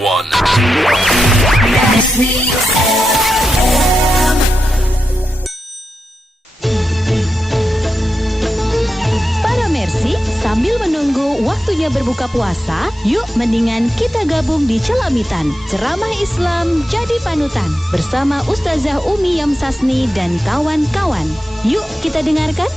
one. Para Mercy, sambil menunggu waktunya berbuka puasa, yuk mendingan kita gabung di Celamitan, Ceramah Islam Jadi Panutan, bersama Ustazah Umi Yamsasni dan kawan-kawan. Yuk kita dengarkan.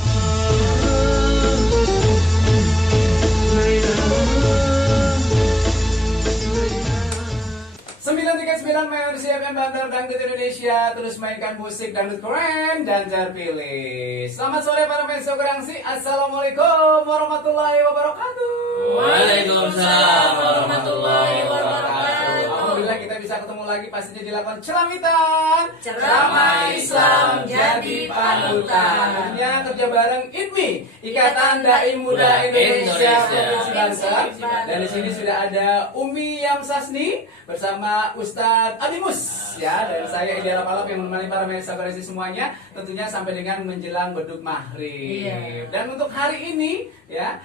Mercy FM Bandar Dangdut Indonesia, terus mainkan musik dangdut keren dan terpilih. Selamat sore para fans Gerangsi. Assalamualaikum warahmatullahi wabarakatuh. Waalaikumsalam warahmatullahi wabarakatuh. Alhamdulillah kita bisa ketemu lagi pastinya dilakukan Celamitan, Ceramah Islam Jadi Panutan. Tentunya kerja bareng IDMI, Ikatan Dai Muda Indonesia Provinsi Banten. Dan di sini sudah ada Umi Yamsasni bersama Ustadz Adimus, ya, dan saya Ideal Palap yang menemani para sahabat semuanya, tentunya sampai dengan menjelang beduk maghrib. Dan untuk hari ini, ya,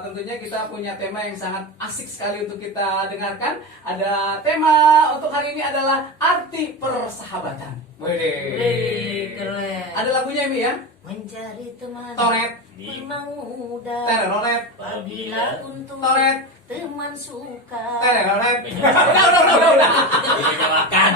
tentunya kita punya tema yang sangat asik sekali untuk kita dengarkan. Ada tema untuk hari ini adalah arti persahabatan. Wih, keren. Ada lagunya Mi ya? Mencari teman Toret. memang mudah Tererolet. apabila untuk Toret. teman suka. Tererolet. Udah. Ini makan.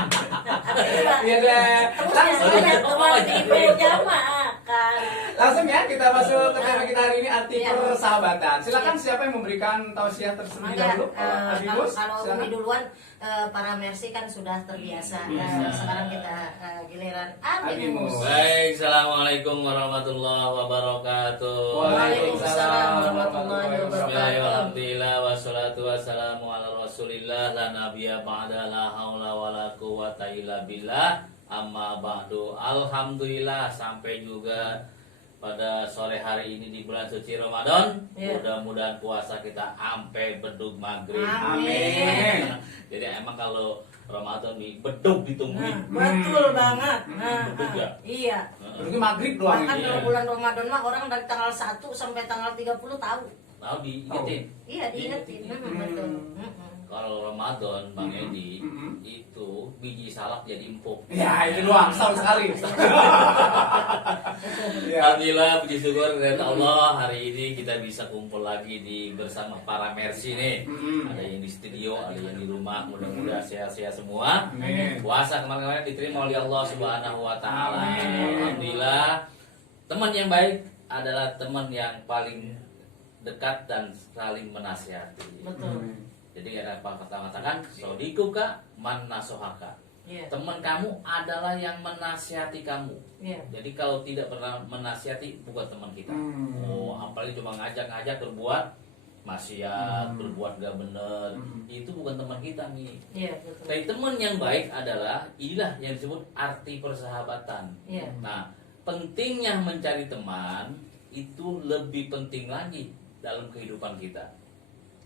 Iya deh. Langsung ya. Teman di meja makan. Langsung ya kita masuk ke tema kita hari ini, arti persahabatan. Silakan siapa yang memberikan tausiah tersebut dahulu? Adimus, Kalau silakan. Umi duluan, para Mercy kan sudah terbiasa. Sekarang kita giliran Adimus. Baik, assalamualaikum warahmatullahi wabarakatuh. Waalaikumsalam warahmatullahi wabarakatuh. Bismillahirrahmanirrahim. Wassalatu wassalamu ala rasulillah la nabiyya ba'da la haula wala quwwata illa billah. Amma ba'du. Alhamdulillah sampai juga pada sore hari ini di bulan suci Ramadan. Mudah-mudahan puasa kita sampai beduk maghrib. Amin. Jadi emang kalau Ramadan nih beduk ditungguin. Betul banget. Beduk ya? Iya. Beduknya maghrib doang Bahkan ini. kalau bulan Ramadan mah orang dari tanggal 1 sampai tanggal 30 tahu. Tahu diingetin. Iya, diingetin. Betul. Kalau Ramadan Bang Edi itu biji salak jadi empuk. Ya itu doang, setahun sekali. Alhamdulillah, puji syukur dari Allah, hari ini kita bisa kumpul lagi di bersama para Mercy nih. Ada yang di studio, ada yang di rumah, mudah-mudahan sehat-sehat semua. Amin. Puasa kemarin-kemarin diterima oleh Allah Subhanahu wa taala. Amin. Alhamdulillah. Teman yang baik adalah teman yang paling dekat dan saling menasihati. Betul. Jadi ada apa kata-katakan sodikuka man nasohaka. Iya. Teman kamu adalah yang menasihati kamu. Iya. Jadi kalau tidak pernah menasihati bukan teman kita. Oh, apalagi cuma ngajak-ngajak berbuat maksiat, berbuat gak bener, itu bukan teman kita nih. Iya, betul. Tapi teman yang baik adalah inilah yang disebut arti persahabatan. Iya. Nah, pentingnya mencari teman itu lebih penting lagi dalam kehidupan kita.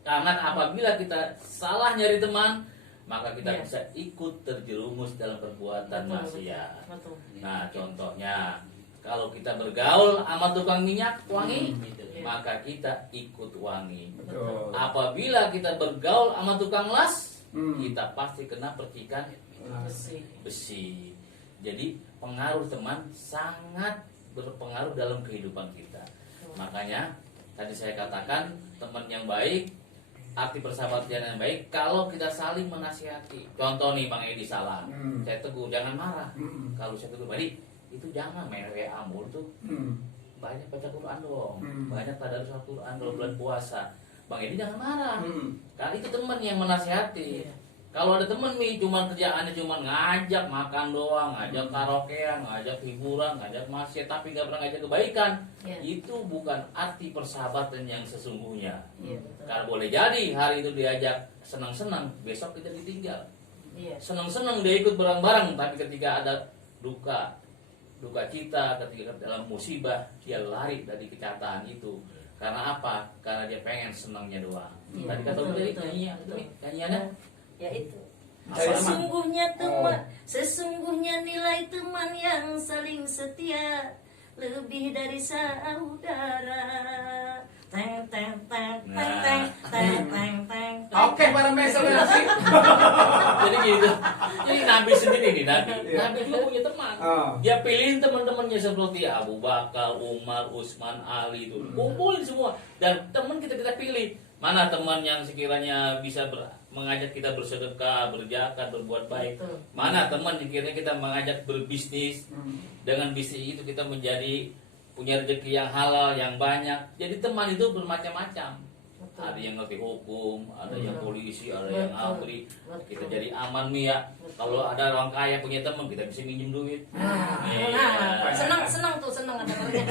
Karena apabila kita salah nyari teman, maka kita bisa ikut terjerumus dalam perbuatan maksiat. Betul. Nah, contohnya kalau kita bergaul sama tukang minyak wangi, maka kita ikut wangi. Betul. Apabila kita bergaul sama tukang las, kita pasti kena percikan besi. Jadi pengaruh teman sangat berpengaruh dalam kehidupan kita. Makanya tadi saya katakan teman yang baik, arti persahabatan yang baik kalau kita saling menasihati. Contoh nih Bang Edi salah, saya tegur jangan marah. Kalau saya tegur Bang Edi, itu jangan main WA mulu tuh. Banyak baca Quran dong, banyak tadarus Al-Quran kalau bulan puasa. Bang Edi jangan marah, karena itu teman yang menasihati. Kalau ada temen nih cuma kerjaannya cuma ngajak makan doang, ngajak karaokean, ngajak hiburan, ngajak maksiat tapi nggak pernah ngajak kebaikan, itu bukan arti persahabatan yang sesungguhnya. Karena boleh jadi hari itu diajak senang-senang, besok kita ditinggal. Senang-senang dia ikut bareng-bareng, tapi ketika ada duka cita, ketika dalam musibah dia lari dari kenyataan itu. Karena apa? Karena dia pengen senangnya doang. Tadi kata nyanyiannya. Ya itu. Saya Sesungguhnya teman, sesungguhnya nilai teman yang saling setia lebih dari saudara. Teng teng teng teng teng teng teng teng. Oke, para meselasi. Jadi gitu. Jadi Nabi sendiri nih, Iya. Nabi juga punya teman. Oh. Dia pilihin teman-temannya seperti Abu Bakar, Umar, Utsman, Ali itu. Kumpulin semua. Dan teman kita pilih. Mana teman yang sekiranya bisa mengajak kita bersedekah, berzakat, berbuat baik. Betul. Mana teman yang kiranya kita mengajak berbisnis. Dengan bisnis itu kita menjadi punya rezeki yang halal, yang banyak. Jadi teman itu bermacam-macam. Betul. Ada yang ngerti hukum, ada yang polisi, ada Betul. yang abri. Betul. Kita jadi aman nih ya. Betul. Kalau ada orang kaya punya teman, kita bisa minjem duit. Nah, Iya. senang tuh senang ada temannya.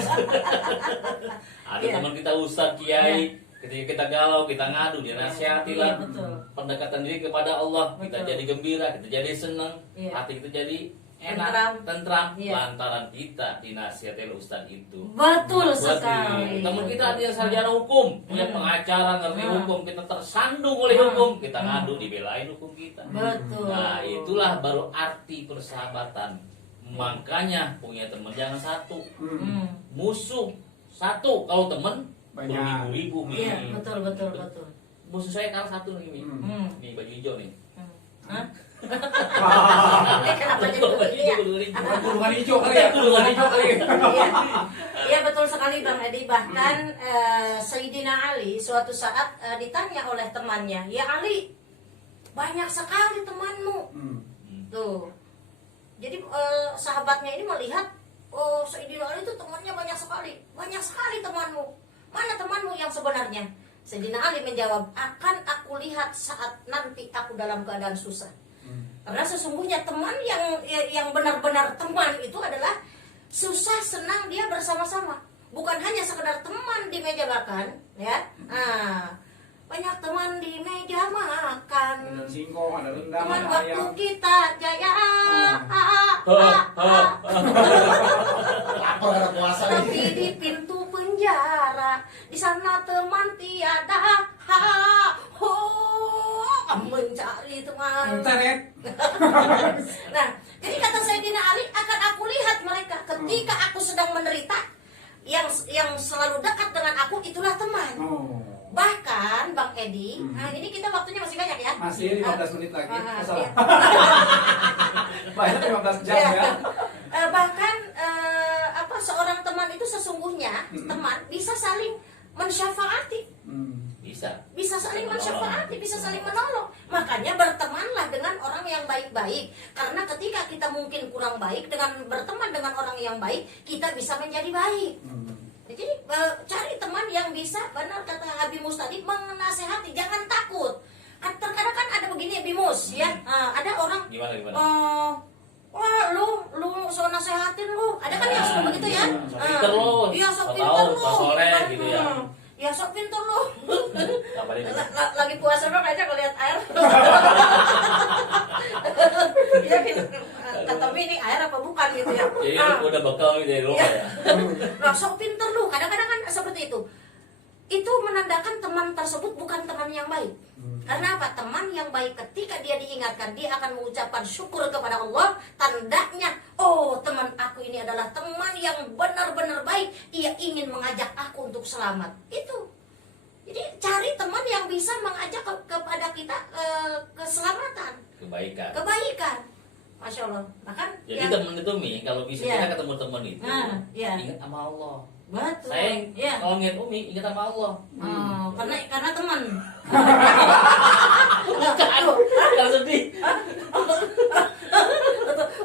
Ada Iya. teman kita ustadz, kiai. Ketika kita galau, kita ngadu, dia nasihati lah. Iya, betul. Pendekatan diri kepada Allah, kita Betul. jadi gembira, kita jadi senang, Iya. hati kita jadi Tentram. tentram, Iya. lantaran kita dinasihati oleh ustadz itu. Betul Buat sekali. teman kita ada yang sarjana hukum, punya pengacara, ngerti Hmm. hukum, kita tersandung oleh hukum, kita ngadu, dibelain hukum kita. Betul. Nah, itulah baru arti persahabatan. Makanya punya teman jangan satu, Hmm. musuh satu. Kalau teman Banyak. beribu-ribu. Iya, betul. Musuh saya kalau satu nih, Hmm. nih baju hijau nih. Hah? Ah, Kenapa jadi Baju begitu ya? hijau, baju hijau. bukan gulungan hijau kali ya, gulungan hijau kali. Iya. Iya betul sekali Bang Edi. Bahkan Sayyidina Ali suatu saat ditanya oleh temannya, ya Ali, banyak sekali temanmu. Tuh. Jadi sahabatnya ini melihat, oh Sayyidina Ali itu temannya banyak sekali temanmu. Mana temanmu yang sebenarnya? Sayyidina Ali menjawab, akan aku lihat saat nanti aku dalam keadaan susah. Karena sesungguhnya teman yang benar-benar teman itu adalah susah senang dia bersama-sama. Bukan hanya sekedar teman di meja makan, ya. Nah, banyak teman di meja makan. Ada singkong, ada rendang, Teman ada waktu ayam. kita jaya. Lapar karena puasa nih. Tapi di pintu penjara, di sana teman tiada. Mencari teman. Internet. Nah, jadi kata Sayyidina Ali, akan aku lihat mereka ketika aku sedang menderita, yang selalu dekat dengan aku itulah teman. Oh. Bahkan Bang Edi, nah ini kita waktunya masih banyak ya. Masih 15 menit lagi. Ah, Salah. iya. Banyak 15 jam Ya. ya. Bahkan seorang teman itu sesungguhnya teman bisa saling mensyafaati, bisa saling mensyafaati, bisa saling menolong. Makanya bertemanlah dengan orang yang baik-baik. Karena ketika kita mungkin kurang baik, dengan berteman dengan orang yang baik, kita bisa menjadi baik. Jadi cari teman yang bisa, benar kata Habimus tadi, menasehati, jangan takut. Terkadang kan ada begini Bimus ya, ada orang Gimana? wah lu so nasehatin lu, ada kan yang suka begitu ya. Sok pinter lu. Iya sok Sok pinter tahu, lu. sok soleh gitu ya. Ya sok pinter lu. Apa dia? Lagi puasa dong aja kalau lihat air. Iya gitu. Kata Mi ini air apa bukan gitu ya. Jadi udah bekal nih dari rumah ya. Nah, sok pinter lu. Kadang-kadang kan seperti itu. Itu menandakan teman tersebut bukan teman yang baik. Karena apa? Teman yang baik ketika dia diingatkan, dia akan mengucapkan syukur kepada Allah. Tandanya, oh teman aku ini adalah teman yang benar-benar baik. Ia ingin mengajak aku untuk selamat. Itu. Jadi cari teman yang bisa mengajak kepada kita keselamatan, kebaikan. Masya Allah. Bahkan Jadi teman itu Mi, kalau bisa Iya. kita ketemu teman itu, Iya. ingat sama Allah. betul. Saya Iya. kalau ngeliat Umi ingat sama Allah. Oh, karena teman. Kalau sedih.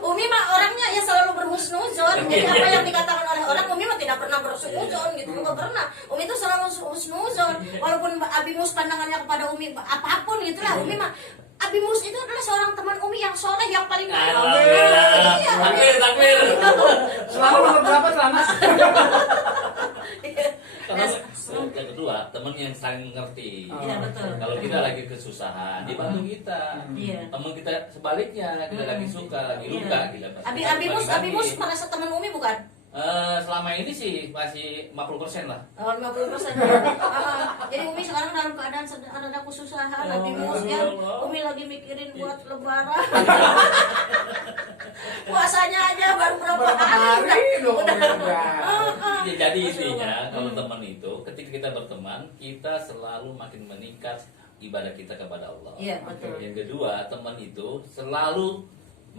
Umi mah orangnya ya selalu berhusnuzon. Jadi apa yang dikatakan oleh orang, Umi mah tidak pernah berhusnuzon gitu. Enggak pernah. Umi itu selalu husnuzon. Walaupun Abimus pandangannya kepada Umi apapun gitulah, Umi mah Abimus itu adalah seorang teman Umi yang soleh, yang paling baik. Alhamdulillah. Iya. Takbir. Selama nomor berapa selama? Yang kedua, teman yang saling mengerti. Iya, betul. Kalau kita lagi kesusahan, dibantu kita. Iya. Teman kita sebaliknya, kita lagi suka, lagi luka, kita pasti Abimus bagi-bagi. merasa teman Umi bukan? Selama ini sih masih 50% lah. Oh, 50%. Jadi Umi sekarang dalam keadaan ada kesusahan, Abimus ya. Umi lagi mikirin buat lebaran. Puasanya aja baru berapa hari dong. Ya, jadi intinya kalau teman itu, ketika kita berteman, kita selalu makin meningkat, ibadah kita kepada Allah. Iya, betul. Yang kedua, teman itu selalu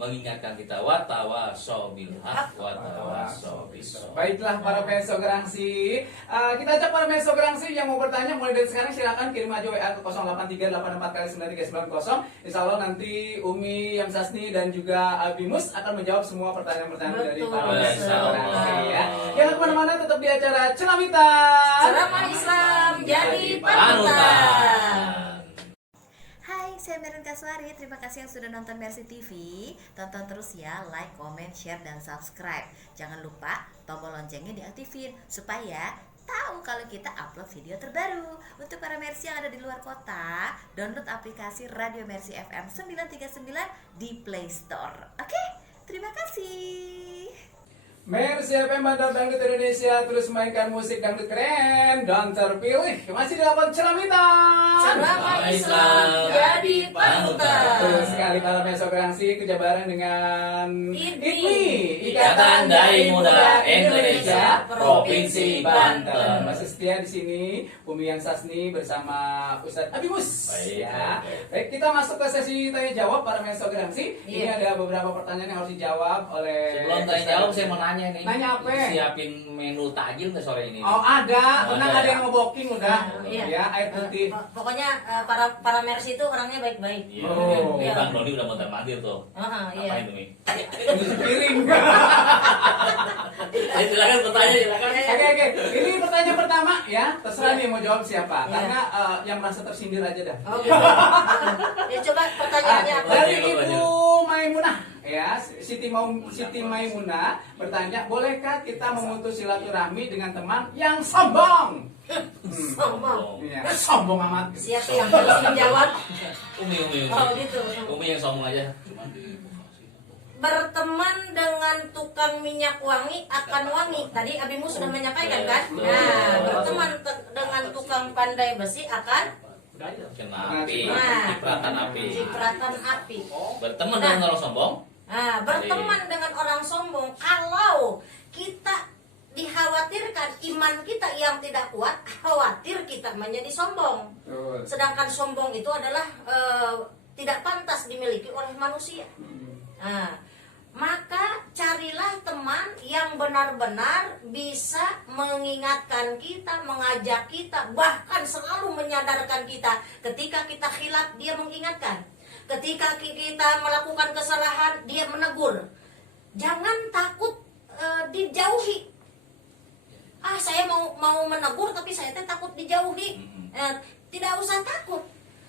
mengingatkan kita watawasau bil haq watawasau bis sabr. Baiklah para penso Gerangsi, kita ajak para penso Gerangsi yang mau bertanya mulai dari sekarang silakan kirim aja WA ke 08384 Insya Allah nanti Umi Yamsasni dan juga Abimus akan menjawab semua pertanyaan-pertanyaan dari para penso Gerangsi ya. Jangan kemana-mana, tetap di acara Celamitan. Ceramah Islam jadi panutan. Hai, saya Merin Kaswari. Terima kasih yang sudah nonton Mercy TV. Tonton terus ya, like, comment, share, dan subscribe. Jangan lupa tombol loncengnya diaktifin supaya tahu kalau kita upload video terbaru. Untuk para Mercy yang ada di luar kota, download aplikasi Radio Mercy FM 939 di Play Store. Oke, terima kasih. Mercy FM Bandar Dangdut Indonesia terus mainkan musik dangdut keren dan terpilih. Masih dilakukan Celamitan. Ceramah Islam jadi panutan. Betul sekali para penso Gerangsi, kerja bareng dengan IDMI, Ikatan Dai Muda Indonesia Provinsi Banten. Masih setia di sini Umi Yamsasni bersama Ustadz Abimus. Baik, Ya. baik. Baik, kita masuk ke sesi tanya jawab para penso Gerangsi. Ini ada beberapa pertanyaan yang harus dijawab oleh Sebelum tanya jawab, saya mau nanya nih. Nanya apa? Siapin menu takjil nggak sore ini? Oh ada, Oh, tenang ada ada ya? yang nge-booking udah. Iya. Ya, air putih. Pokoknya para Mercy itu orangnya baik-baik. Iya, Oh. ini Bang Doni udah mondar-mandir tuh. Iya. Apa itu, Mi? Piring. Ayo, silakan bertanya, silakan. Oke. Ini pertanyaan pertama ya. Terserah nih mau jawab siapa. Iya. Karena yang merasa tersindir aja dah. Oh gitu. Ya coba pertanyaannya apa? Dari Lanjut, Ibu lanjut. Maimunah ya, Siti Maimunah bertanya, bolehkah kita memutus silaturahmi dengan teman yang sombong? Sombong. Iya, sombong amat. Siapa yang harus menjawab? Umi. Oh gitu. Umi yang sombong aja. Berteman dengan tukang minyak wangi akan wangi. Tadi Abimu sudah menyampaikan kan? Nah, berteman dengan tukang pandai besi akan Kena api, Nah. cipratan api. cipratan api. Berteman dengan orang sombong. Nah, berteman dengan orang sombong, kalau kita dikhawatirkan iman kita yang tidak kuat, khawatir kita menjadi sombong. Betul. Sedangkan sombong itu adalah tidak pantas dimiliki oleh manusia. Nah, maka carilah teman yang benar-benar bisa mengingatkan kita, mengajak kita, bahkan selalu menyadarkan kita. Ketika kita khilaf, dia mengingatkan. Ketika kita melakukan kesalahan, dia menegur. Jangan takut dijauhi. Saya mau menegur tapi saya takut dijauhi. Tidak usah takut.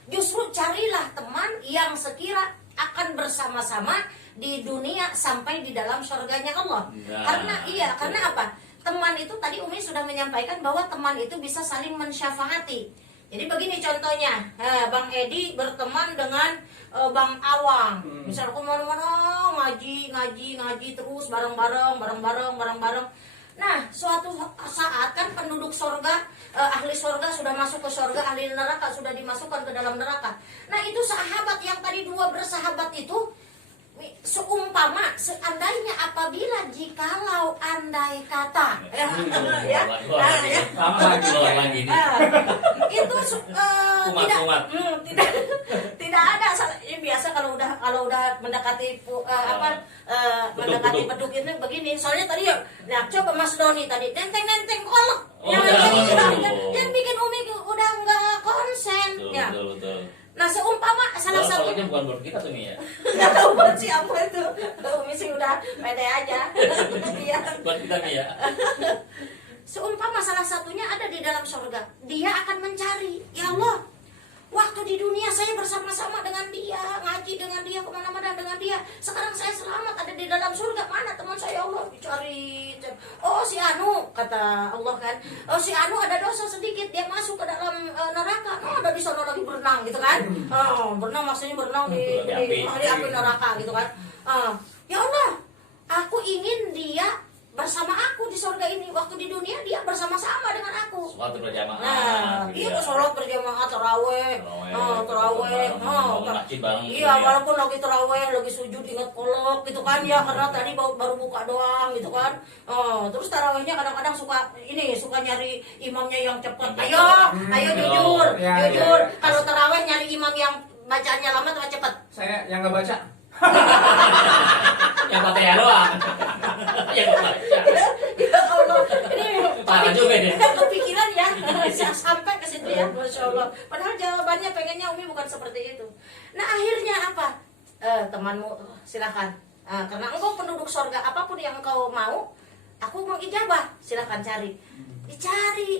Justru carilah teman yang sekira akan bersama-sama di dunia sampai di dalam surganya Allah. Nah. Karena apa? Teman itu tadi Umi sudah menyampaikan bahwa teman itu bisa saling mensyafahati. Jadi begini contohnya, Bang Edi berteman dengan Bang Awang. Misalnya kemana-mana ngaji terus bareng-bareng. Nah, suatu saat kan penduduk sorga, ahli sorga sudah masuk ke sorga, ahli neraka sudah dimasukkan ke dalam neraka. Nah, itu sahabat yang tadi dua bersahabat itu, seumpama, seandainya apabila jikalau andai kata, itu tidak ada. Biasa kalau udah mendekati mendekati beduk ini begini. Soalnya tadi nah coba Mas Doni tadi nenteng kolok, yang bikin Umi udah nggak konsen. Betul. Nah seumpama salah satu Koloknya bukan buat kita tuh, Mi ya. nggak tahu buat siapa itu. Umi sih udah pede aja. Iya. Buat kita, Mi ya. Seumpama salah satunya ada di dalam surga, dia akan mencari, ya Allah, waktu di dunia saya bersama-sama dengan dia, ngaji dengan dia, kemana-mana dengan dia. Sekarang saya selamat ada di dalam surga, mana teman saya, Allah, dicari. Oh si Anu, kata Allah kan, oh si Anu ada dosa sedikit, dia masuk ke dalam neraka. Oh ada di sana lagi berenang gitu kan. Oh berenang maksudnya berenang di api neraka gitu kan. Ya Allah, aku ingin dia bersama aku di surga ini. Waktu di dunia dia bersama-sama dengan aku. Sholat berjamaah. Nah, iya sholat berjamaah, taraweh. Iya, walaupun lagi taraweh, lagi sujud ingat kolok gitu kan ya, karena tadi baru buka doang gitu kan. Terus tarawehnya kadang-kadang suka nyari imamnya yang cepat. Ayo jujur. Kalau taraweh bacaannya lama atau cepet? Saya yang nggak baca. Yang baca ya doang. Yang baca. Ya Allah, ini Parah juga ini. kepikiran ya, sampai ke situ ya, Masya Allah. Padahal jawabannya pengennya Umi bukan seperti itu. Nah akhirnya apa? Temanmu silakan. Karena engkau penduduk sorga, apapun yang engkau mau, aku mau ijabah. Silakan cari. Dicari,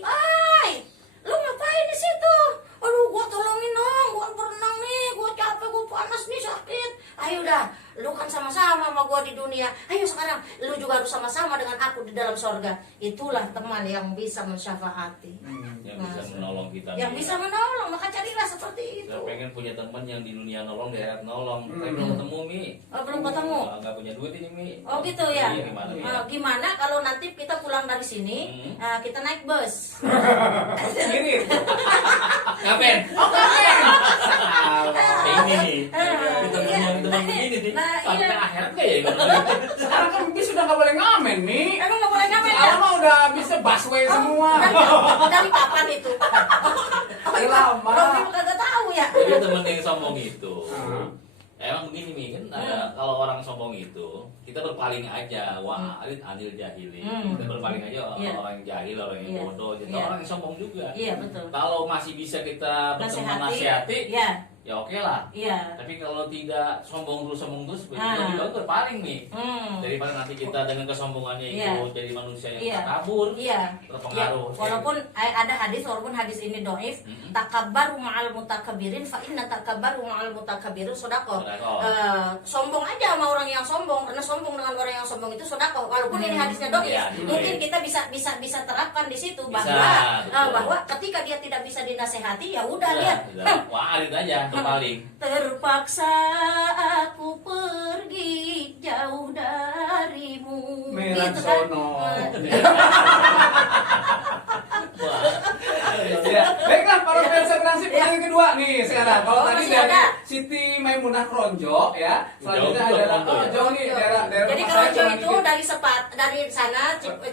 lu ngapain di situ? Aduh, gua tolongin dong, gua berenang nih, gua capek, gua panas nih, sakit. Ayo dah, lu kan sama-sama sama gua di dunia. Ayo sekarang, lu juga harus sama-sama dengan aku di dalam sorga. Itulah teman yang bisa mensyafaati. Yang bisa menolong kita. Yang bisa menolong, maka carilah seperti itu. Saya pengen punya teman yang di dunia nolong, di akhirat nolong. Tapi belum ketemu, Mi. Oh, belum ketemu? Nggak punya duit ini, Mi. Oh gitu ya. Iya, gimana, Mi? Gimana kalau nanti kita pulang dari sini, kita naik bus. Sendiri. Ngapain? Oh, keren. Ini nih. Kita Iya. ngomong teman begini nih. Nah, Sampai iya. akhirat kayak ya. Sekarang kan bis sudah nggak boleh ngamen, Mi. Emang nggak boleh ngamen ya? Sekarang mah udah bisa busway semua. Dari kapan itu? Lama. Robi kagak tahu ya. Jadi temen yang sombong itu. Hmm. Emang begini Mi, kan ada kalau orang sombong itu kita berpaling aja, wah alit anil jahili. Kita berpaling aja Iya. orang yang jahil, orang yang Iya. bodoh, jadi Iya. orang yang sombong juga. Iya betul. Kalau masih bisa kita berteman nasihati, Iya, ya oke lah. iya. Tapi kalau tidak sombong terus Ah. juga berpaling nih. Hmm. Daripada nanti kita dengan kesombongannya Iya. itu jadi manusia yang Iya. kabur, Iya. terpengaruh. Ya, walaupun ada hadis, walaupun hadis ini doif, takabbaru ma'al mutakabbirin fa inna takabbaru ma'al mutakabbirin sodako. Sombong aja sama orang yang sombong, karena sombong dengan orang yang sombong itu sodako. Walaupun ini hadisnya doif, Iya, mungkin kita bisa terapkan di situ Bisa, bahwa betul. ketika dia tidak bisa dinasehati, ya udah Udah, lihat. udah. Wah, alit aja berpaling. Terpaksa aku pergi jauh darimu. Merah Gitu kan? sono. Wah. Ya, baiklah para pemirsa Transip, pertanyaan kedua nih sekarang. Kalau Oh, tadi masih dari ada. Siti Maimunah Kronjo ya, selanjutnya Jauh, adalah Kronjo ya? jauh nih daerah Jadi rumah Kronjo saya itu cuma dari dari sana Raja, Cikupa,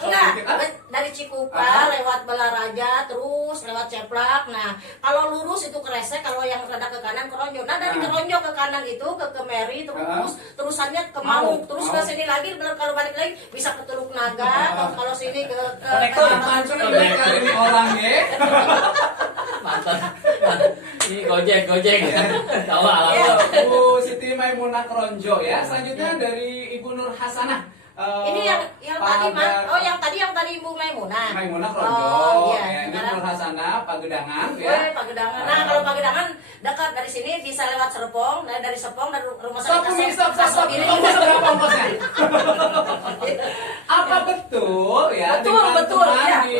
enggak, sedikit, dari Cikupa Ah. lewat Balaraja terus lewat Ceplak. Nah, kalau lurus itu Kresek, kalau yang rada ke kanan Kronjo. Nah, dari Ah. Kronjo ke kanan itu ke Kemeri terus terusannya ke Mauk, Mauk, terus ke Mauk. sini lagi kalau balik lagi bisa ke Teluk Naga, kalau sini ke Mancung kali ini orang ya. Mantan. Ini gojek. Tahu alam. Iya. Bu Siti Maimunah Kronjo ya. Selanjutnya dari Ibu Nur Hasanah. Ini yang tadi yang tadi Ibu Maimunah. Maimunah Kronjo. Oh, iya. Ya, ini Sekarang- Nur Hasanah Pagedangan ya. Pagedangan. Nah, kalau Pagedangan dekat dari sini bisa lewat Serpong, dari Serpong dari rumah Stop, sakit Umi, stop. Kasogiri. Ongkos berapa ongkosnya? Apa betul ya Betul, dengan betul, teman iya. di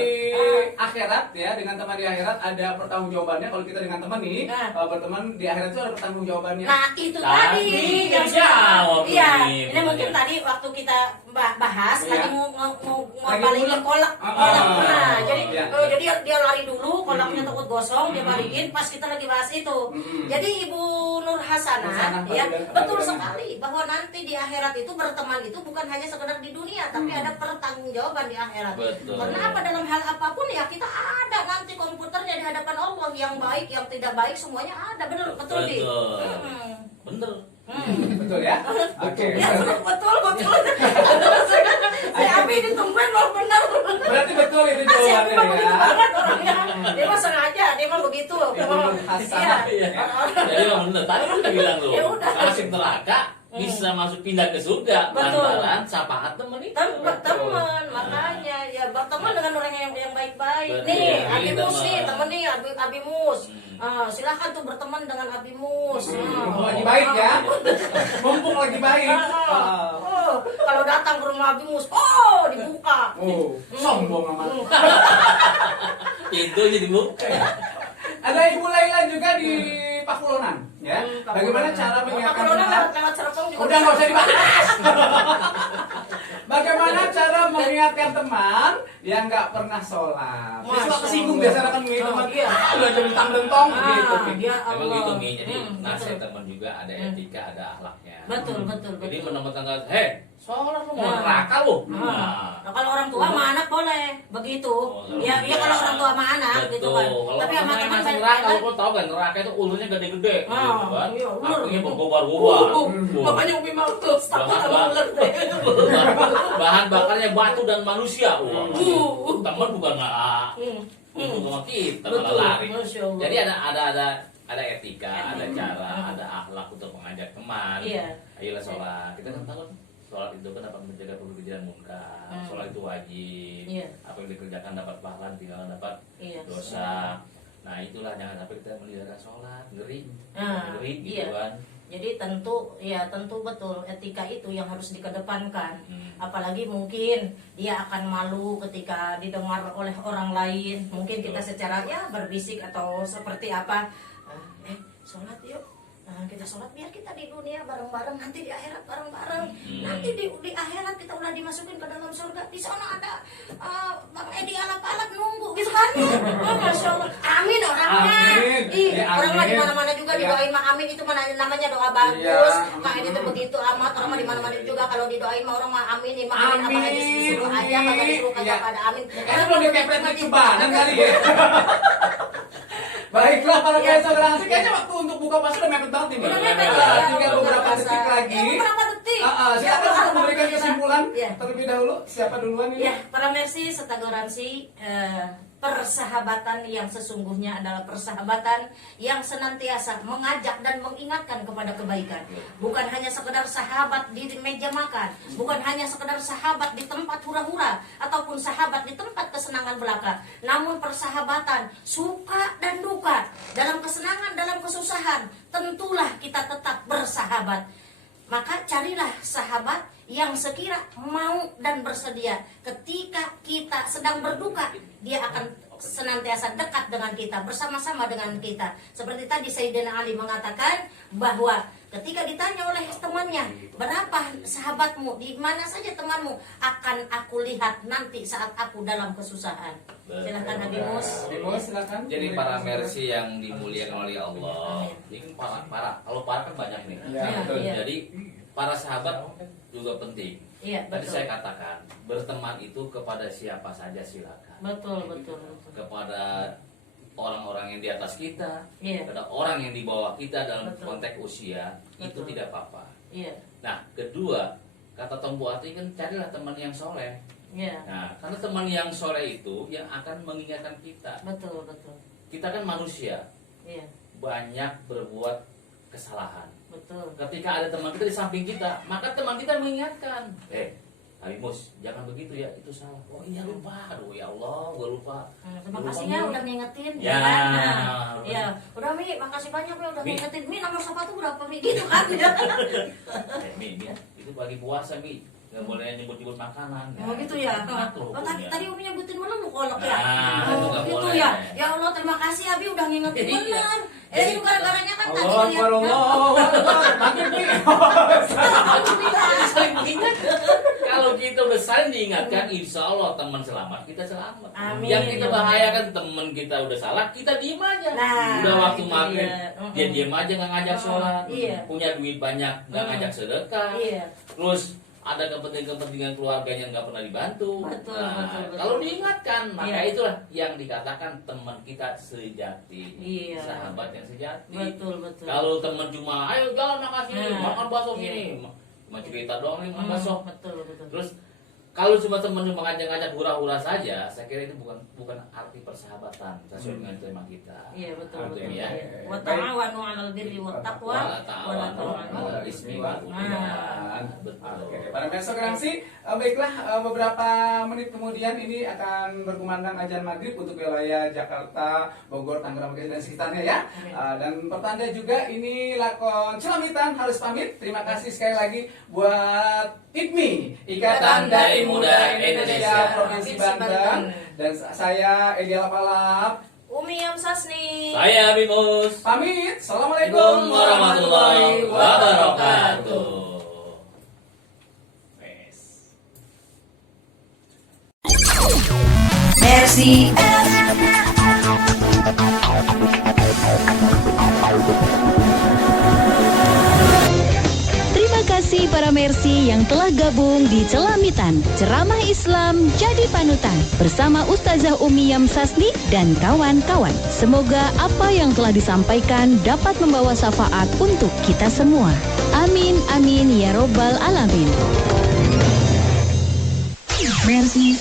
akhirat ya, dengan teman di akhirat ada pertanggungjawabannya. Kalau kita dengan teman nih, Nah. berteman di akhirat itu ada pertanggungjawabannya. Nah, itu Tadi tadi yang dijawab iya, ini, ini mungkin pertanyaan. tadi waktu kita bahas Iya. lagi mau Lagi balikin ngulek. kolak. Ah, Nah, jadi iya. jadi dia lari dulu, kolaknya takut gosong, dia balikin pas kita lagi bahas itu. Jadi Ibu Nur Hasanah, Hasanah ya, Pagedangan. betul sekali bahwa nanti di akhirat itu berteman itu bukan hanya sekedar di dunia, tapi ada pertanggungjawaban di akhirat. Betul. Karena apa, dalam hal apapun ya kita ada nanti komputernya di hadapan Allah, yang baik, yang tidak baik semuanya ada. Betul Di? Betul. Hmm. Bener. Betul ya? Oke. Ya betul. Si Abi ditungguin mau benar. Berarti betul itu Si Abi mah jawabannya begitu ya. banget orangnya. Dia mah sengaja, dia mah begitu. Ibu Hasanah. Iya. Jadi emang bener. Tadi kan udah bilang lu. Ya udah. Nasib neraka bisa masuk pindah ke surga. Betul. Lantaran syafaat temen itu. Teman, makanya ya berteman dengan orang yang baik-baik. Betul. Nih, Pilih Abi Mus nih, teman. temen nih Abi Mus. Silakan tuh berteman dengan Abi Mus. Mumpung lagi baik ya. Mumpung lagi baik. Kalau datang ke rumah Abi Mus, dibuka. Sombong amat. Pintu jadi bu. Ada Ibu Laila juga di Pakulonan ya. Bagaimana cara menyiapkan Kalau tempat? lewat Serpong juga Udah nggak usah dibahas. Bagaimana cara mengingatkan teman yang nggak pernah sholat? Dia suka kesinggung biasanya kan mengingat teman. Iya. Udah jadi rentang gitu. Dia Emang Allah. gitu Mi, jadi nasihat betul. teman juga ada etika, ada akhlaknya. Betul. Jadi menemukan tangga, sholat lu mau Nah. neraka lu. Nah, kalau orang tua sama anak boleh begitu. Ya kalau orang tua sama anak gitu kan. Kalau Tapi sama teman teman masih neraka, lu tahu kan neraka itu ulurnya gede-gede, gitu kan? iya, ular. Apinya bergobar-gobar. Makanya Umi Maltus takut Bahan- sama ular deh. Bahan bakarnya batu dan manusia. Wah, teman bukan untuk sama kita malah Betul, lari. Masya Allah. Jadi ada etika, ada cara, ada akhlak untuk mengajak teman. Iya. Ayolah sholat. Kita kan tahu sholat itu kan dapat menjaga pekerjaan munkar. Sholat itu wajib. Iya. Apa yang dikerjakan dapat pahala, tinggal dapat Iya. dosa. Nah itulah jangan sampai kita meninggalkan sholat, ngeri, Nah, ngeri gitu iya. kan. Jadi tentu betul etika itu yang harus dikedepankan. Hmm. Apalagi mungkin dia akan malu ketika didengar oleh orang lain. Mungkin kita secara ya berbisik atau seperti apa. Sholat yuk. Nah, kita sholat biar kita di dunia bareng-bareng, nanti di akhirat bareng-bareng. Nanti di akhirat kita udah dimasukin ke dalam surga. Di sana ada Bang Edi alap-alap nunggu gitu kan. Oh, Masya Allah. Amin orangnya. Amin. Ih, Ya, orang mah amin. di mana-mana juga Ya. didoain mah amin, itu mah namanya doa bagus. Iya. Mak Edi tuh begitu amat, orang mah di mana-mana juga kalau didoain mah orang mah amin, mah amin, apa Amin, aja disuruh aja, kagak disuruh kagak iya. pada amin. Kayaknya belum dikepret di cebanan kali ya. Baiklah para guys, toleransi kayaknya waktu untuk buka puasa udah mepet banget nih. Udah Mbak. mepet, Tinggal ya, beberapa puasa. detik lagi. Ya, beberapa detik. Siapa Ya, yang memberikan kesimpulan Iya. terlebih dahulu? Siapa duluan ini? Ya, para mercy setagoransi persahabatan yang sesungguhnya adalah persahabatan yang senantiasa mengajak dan mengingatkan kepada kebaikan. Bukan hanya sekedar sahabat di meja makan, bukan hanya sekedar sahabat di tempat hura-hura ataupun sahabat di tempat kesenangan belaka, namun persahabatan suka dan duka, dalam kesenangan, dalam kesusahan, tentulah kita tetap bersahabat. Maka carilah sahabat yang sekira mau dan bersedia ketika kita sedang berduka, dia akan senantiasa dekat dengan kita, bersama-sama dengan kita. Seperti tadi Sayyidina Ali mengatakan bahwa ketika ditanya oleh temannya, berapa sahabatmu, di mana saja temanmu, akan aku lihat nanti saat aku dalam kesusahan. Silahkan Nabi Mus. Mus, silakan. Jadi para mercy yang dimuliakan oleh Allah, ini para kalau para kan banyak nih. Ya, betul. Iya. Jadi para sahabat juga penting. Iya, Tadi betul. saya katakan berteman itu kepada siapa saja silakan. Betul. Kepada orang-orang yang di atas kita, Iya. kepada orang yang di bawah kita dalam Betul. konteks usia itu Betul. tidak apa-apa. Iya. Nah, kedua kata Tombu Ati kan carilah teman yang soleh. Iya. Nah, karena teman yang soleh itu yang akan mengingatkan kita. Betul. Kita kan manusia, Iya. banyak berbuat kesalahan. Betul. Ketika ada teman kita di samping kita, maka teman kita mengingatkan, Abi Mus, jangan begitu ya, itu salah. Oh iya lupa, aduh ya Allah, gue lupa. Terima Gua kasih lupa, ya Mi. udah ngingetin. Ya. kan? Nah, ya, udah Mi, makasih banyak ya udah Mi. ngingetin. Mi nomor sepatu berapa Mi? Gitu kan ya. Mi, itu lagi puasa Mi, nggak boleh nyebut-nyebut makanan. Oh gitu ya. Makruh Oh tadi hukumnya. tadi Umi nyebutin mana lu kolok ya? Nah, itu Oh nggak gitu boleh. ya. Ya Allah terima kasih Abi udah ngingetin Iya. benar. Itu gara-garanya kan tadi Allah lihat. Akbar. Makin nih. Saling mengingatkan. Kalau kita udah saling diingatkan, insya Allah teman selamat, kita selamat. Amin. Yang kita bahayakan teman kita udah salah, kita diem aja. Nah, Udah waktu itu maghrib, dia. dia diem aja nggak ngajak sholat. Iya. Punya duit banyak nggak ngajak sedekah. Iya. Terus ada kepentingan keluarganya nggak pernah dibantu. Betul, Nah, betul. kalau diingatkan, maka Iya. itulah yang dikatakan teman kita sejati, Iya. sahabat yang sejati. Betul. Kalau teman cuma, ayo jalan makasih, Nah, makan bakso iya. gini, cuma cerita doang nih makan bakso. Betul. Terus kalau cuma teman mengajak-ngajak hura-hura saja, saya kira itu bukan arti persahabatan sesuai dengan tema kita. Iya betul. Artinya ya. Wa ta'awanu 'alal birri wat taqwa Wala ta'awanu 'alal ismi wal udwan. Betul. Oke, pada besok Rangsi, baiklah beberapa menit kemudian ini akan berkumandang azan maghrib untuk wilayah Jakarta, Bogor, Tangerang, Bekasi dan sekitarnya ya. Dan pertanda juga ini lakon Celamitan harus pamit. Terima kasih sekali lagi buat IPMI, Ikatan Dai Muda Indonesia Provinsi Banten, dan saya Elia Lapalap. Umi Yamsasni. Saya Bimus. Pamit. Assalamualaikum Assalamualaikum warahmatullahi wabarakatuh. Mercy Terima kasih para Mercy yang telah gabung di Celamitan. Ceramah Islam jadi panutan bersama Ustazah Umi Yamsasni dan kawan-kawan. Semoga apa yang telah disampaikan dapat membawa syafaat untuk kita semua. Amin, amin, ya robbal alamin. Mercy